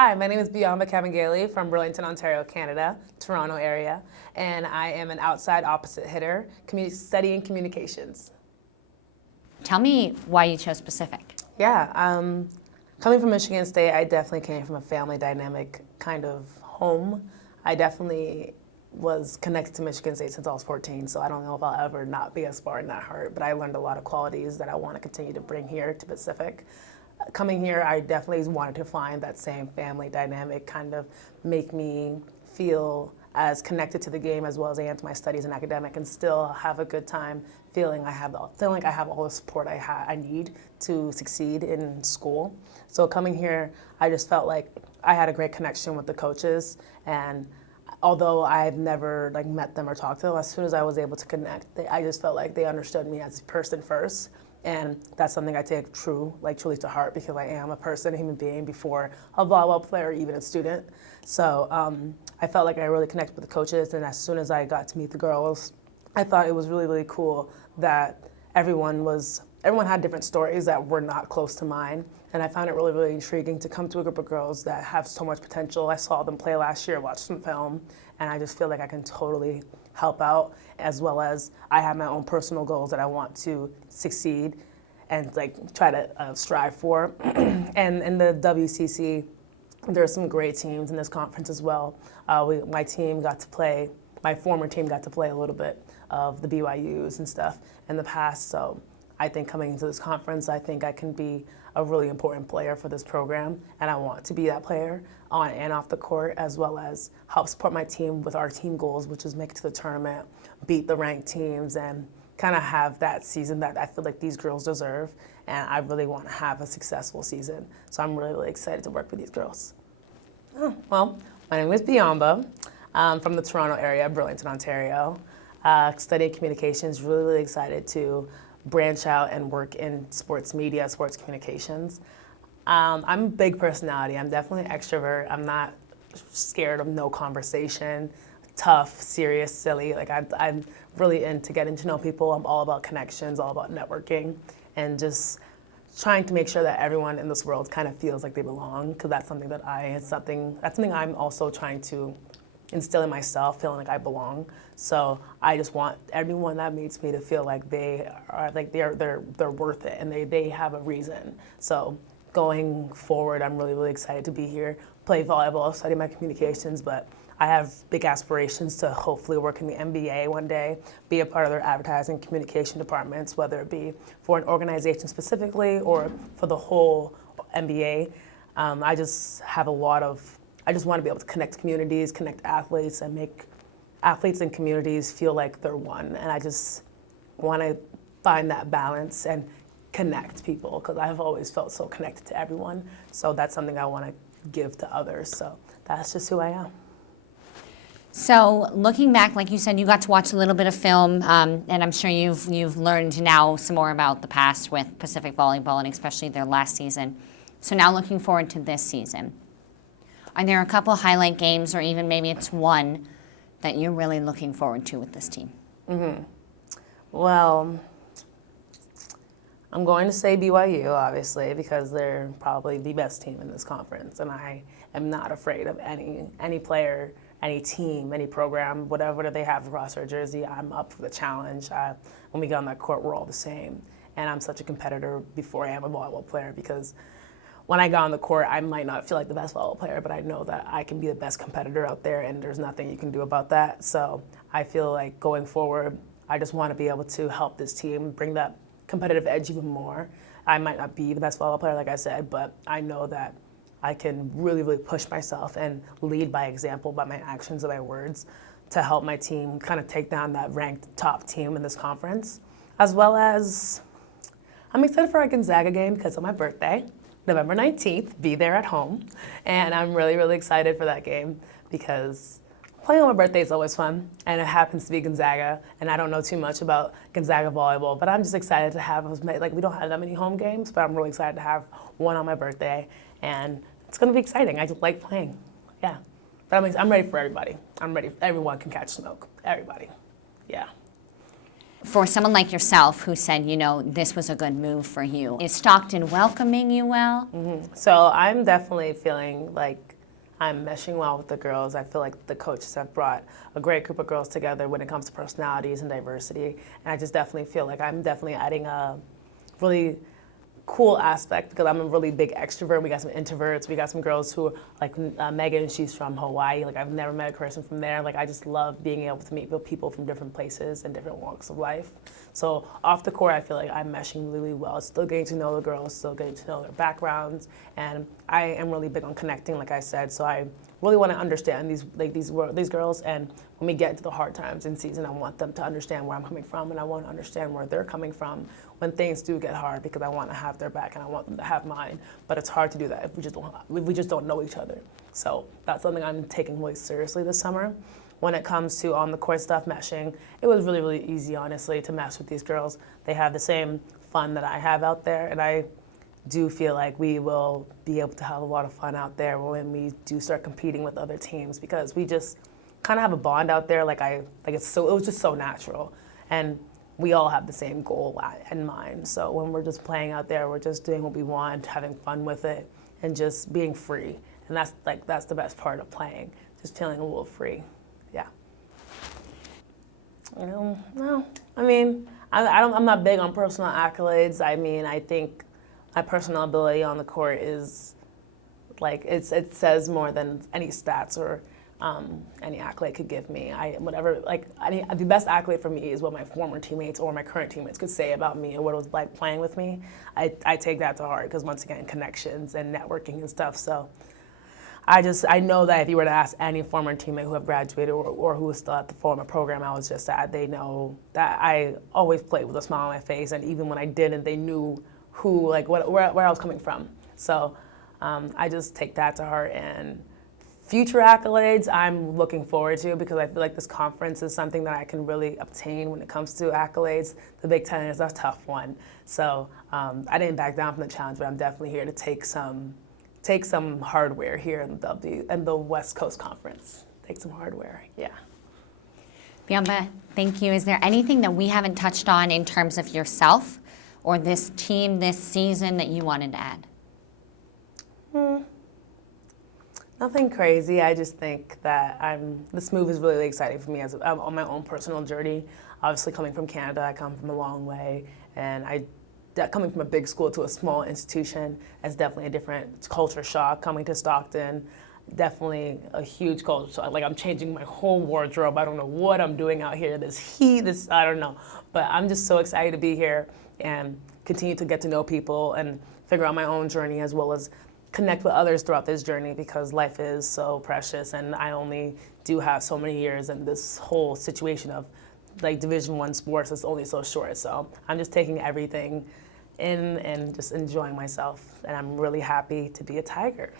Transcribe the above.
Hi, my name is BIAMBA KABENGELE from Burlington, Ontario, Canada, Toronto area, and I am an outside opposite hitter studying communications. Tell me why you chose Pacific. Yeah, coming from Michigan State, I definitely came from a family dynamic kind of home. I definitely was connected to Michigan State since I was 14, so I don't know if I'll ever not be a Spartan at heart, but I learned a lot of qualities that I want to continue to bring here to Pacific. Coming here, I definitely wanted to find that same family dynamic, kind of make me feel as connected to the game as well as I am to my studies and academic, and still have a good time feeling like I have all the support I need to succeed in school. So coming here, I just felt like I had a great connection with the coaches, and although I've never met them or talked to them, as soon as I was able to connect, I just felt like they understood me as a person first. And that's something I take truly to heart, because I am a person, a human being, before a volleyball player or even a student. So I felt like I really connected with the coaches, and as soon as I got to meet the girls, I thought it was really, really cool that everyone had different stories that were not close to mine. And I found it really, really intriguing to come to a group of girls that have so much potential. I saw them play last year, watched some film, and I just feel like I can totally help out, as well as I have my own personal goals that I want to succeed and try to strive for. And in the WCC, there are some great teams in this conference as well. My former team got to play a little bit of the BYUs and stuff in the past. So I think coming into this conference, I think I can be a really important player for this program, and I want to be that player on and off the court, as well as help support my team with our team goals, which is make it to the tournament, beat the ranked teams, and kind of have that season that I feel like these girls deserve. And I really want to have a successful season. So I'm really, really excited to work with these girls. Well, my name is BIAMBA. I'm from the Toronto area, Burlington, Ontario. Studying communications, really, really excited to branch out and work in sports media, sports communications. I'm a big personality. I'm definitely an extrovert. I'm not scared of no conversation, tough, serious, silly. I'm really into getting to know people. I'm all about connections, all about networking, and just trying to make sure that everyone in this world kind of feels like they belong, because that's something I'm also trying to instill in myself, feeling like I belong. So I just want everyone that meets me to feel like they're worth it, and they have a reason. So going forward, I'm really, really excited to be here, play volleyball, study my communications, but I have big aspirations to hopefully work in the NBA one day, be a part of their advertising communication departments, whether it be for an organization specifically or for the whole NBA. I just want to be able to connect communities, connect athletes, and make athletes and communities feel like they're one. And I just want to find that balance and connect people, because I've always felt so connected to everyone. So that's something I want to give to others. So that's just who I am. So looking back, like you said, you got to watch a little bit of film, and I'm sure you've learned now some more about the past with Pacific Volleyball, and especially their last season. So now looking forward to this season. Are there a couple of highlight games, or even maybe it's one, that you're really looking forward to with this team? Mm-hmm. Well, I'm going to say BYU, obviously, because they're probably the best team in this conference, and I am not afraid of any player, any team, any program, whatever they have across their jersey. I'm up for the challenge. When we get on that court, we're all the same, and I'm such a competitor before I am a volleyball player, because when I got on the court, I might not feel like the best volleyball player, but I know that I can be the best competitor out there, and there's nothing you can do about that. So I feel like going forward, I just want to be able to help this team bring that competitive edge even more. I might not be the best volleyball player, like I said, but I know that I can really, really push myself and lead by example, by my actions and my words, to help my team kind of take down that ranked top team in this conference. As well as, I'm excited for our Gonzaga game because of my birthday. November 19th, be there at home. And I'm really, really excited for that game, because playing on my birthday is always fun, and it happens to be Gonzaga, and I don't know too much about Gonzaga volleyball, but I'm just excited to have, we don't have that many home games, but I'm really excited to have one on my birthday, and it's gonna be exciting. I just like playing, yeah. But I'm ready for everybody. I'm ready, everyone can catch smoke, everybody, yeah. For someone like yourself who said, this was a good move for you, is Stockton welcoming you well? So I'm definitely feeling like I'm meshing well with the girls. I feel like the coaches have brought a great group of girls together when it comes to personalities and diversity. And I just definitely feel like I'm definitely adding a really cool aspect because I'm a really big extrovert. We got some introverts. We got some girls who, like Megan, she's from Hawaii. Like I've never met a person from there. Like I just love being able to meet people from different places and different walks of life. So off the court, I feel like I'm meshing really well. Still getting to know the girls, still getting to know their backgrounds, and I am really big on connecting, like I said. So I really want to understand these girls, and when we get into the hard times in season, I want them to understand where I'm coming from, and I want to understand where they're coming from when things do get hard, because I want to have their back and I want them to have mine. But it's hard to do that if we just don't know each other. So that's something I'm taking really seriously this summer. When it comes to on the court stuff, meshing, it was really, really easy, honestly, to mesh with these girls. They have the same fun that I have out there, and I do feel like we will be able to have a lot of fun out there when we do start competing with other teams, because we just kind of have a bond out there. It was just so natural, and we all have the same goal in mind. So when we're just playing out there, we're just doing what we want, having fun with it, and just being free. And that's the best part of playing, just feeling a little free. Yeah. No. I mean, I'm not big on personal accolades. I mean, I think my personal ability on the court is it says more than any stats or any accolade could give me. The best accolade for me is what my former teammates or my current teammates could say about me and what it was like playing with me. I take that to heart because, once again, connections and networking and stuff. So I know that if you were to ask any former teammate who have graduated or who is still at the former program I was just at, they know that I always played with a smile on my face, and even when I didn't, they knew where I was coming from. So I just take that to heart, and future accolades I'm looking forward to, because I feel like this conference is something that I can really obtain when it comes to accolades. The Big Ten is a tough one, so I didn't back down from the challenge, but I'm definitely here to take some hardware here in the West Coast Conference. Take some hardware, yeah. BIAMBA, thank you. Is there anything that we haven't touched on in terms of yourself or this team this season that you wanted to add? Nothing crazy. I just think that this move is really exciting for me on my own personal journey. Obviously, coming from Canada, I come from a long way, and coming from a big school to a small institution is definitely a different culture shock. Coming to Stockton, definitely a huge culture shock. Like, I'm changing my whole wardrobe. I don't know what I'm doing out here. This heat, I don't know. But I'm just so excited to be here and continue to get to know people and figure out my own journey, as well as connect with others throughout this journey, because life is so precious, and I only do have so many years, and this whole situation of Division I sports is only so short. So I'm just taking everything in and just enjoying myself, and I'm really happy to be a Tiger.